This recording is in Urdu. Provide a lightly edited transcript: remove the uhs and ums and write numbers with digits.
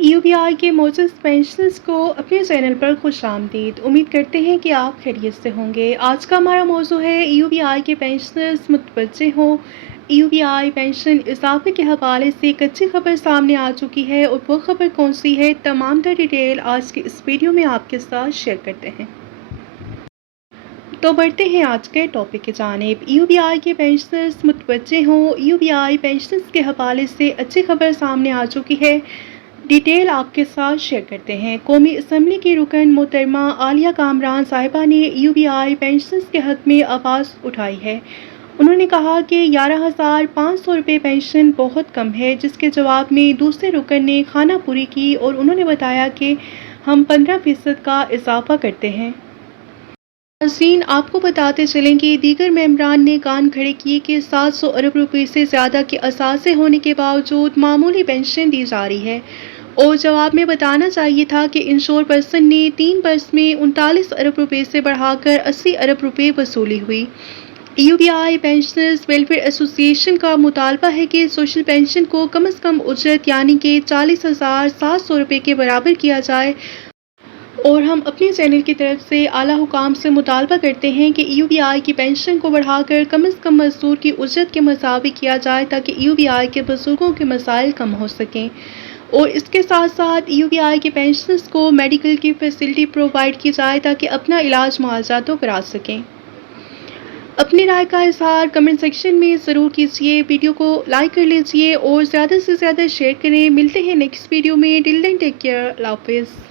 UBI کے معزز پینشنرز کو اپنے چینل پر خوش آمدید۔ امید کرتے ہیں کہ آپ خیریت سے ہوں گے۔ آج کا ہمارا موضوع ہے UBI کے پینشنرز متوجہ ہوں۔ UBI پینشن اضافے کے حوالے سے ایک اچھی خبر سامنے آ چکی ہے، اور وہ خبر کون سی ہے، تمام تر ڈیٹیل آج کے اس ویڈیو میں آپ کے ساتھ شیئر کرتے ہیں۔ تو بڑھتے ہیں آج کے ٹاپک کی جانب۔ UBI کے پینشنرز متوجہ ہوں۔ UBI پینشنرز کے حوالے سے اچھی خبر سامنے آ چکی ہے، ڈیٹیل آپ کے ساتھ شیئر کرتے ہیں۔ قومی اسمبلی کی رکن محترمہ عالیہ کامران صاحبہ نے UBI پینشنرز کے حق میں آواز اٹھائی ہے۔ انہوں نے کہا کہ 11,500 روپے پینشن بہت کم ہے، جس کے جواب میں دوسرے رکن نے خانہ پوری کی، اور انہوں نے بتایا کہ ہم 15% کا اضافہ کرتے ہیں۔ ناظرین، آپ کو بتاتے چلیں کہ دیگر ممبران نے کان کھڑے کیے کہ 700 ارب روپے سے زیادہ کے اثاثے ہونے کے باوجود معمولی پینشن دی جا رہی ہے، اور جواب میں بتانا چاہیے تھا کہ انشور پرسن نے 3 برس میں 39 ارب روپے سے بڑھا کر 80 ارب روپے وصولی ہوئی۔ UBI پینشنرز ویلفیئر ایسوسی ایشن کا مطالبہ ہے کہ سوشل پینشن کو کم از کم اجرت یعنی کہ 40,700 روپے کے برابر کیا جائے، اور ہم اپنے چینل کی طرف سے اعلیٰ حکام سے مطالبہ کرتے ہیں کہ UBI کی پینشن کو بڑھا کر کم از کم مزدور کی اجرت کے مساوی کیا جائے، تاکہ UBI کے بزرگوں کے مسائل کم ہو سکیں، اور اس کے ساتھ ساتھ UBI کے پینشنرز کو میڈیکل کی فیسلٹی پرووائڈ کی جائے تاکہ اپنا علاج معالجات کرا سکیں۔ اپنی رائے کا اظہار کمنٹ سیکشن میں ضرور کیجیے، ویڈیو کو لائک کر لیجیے اور زیادہ سے زیادہ شیئر کریں۔ ملتے ہیں نیکسٹ ویڈیو میں، ٹل دین ٹیک کیئر، اللہ حافظ۔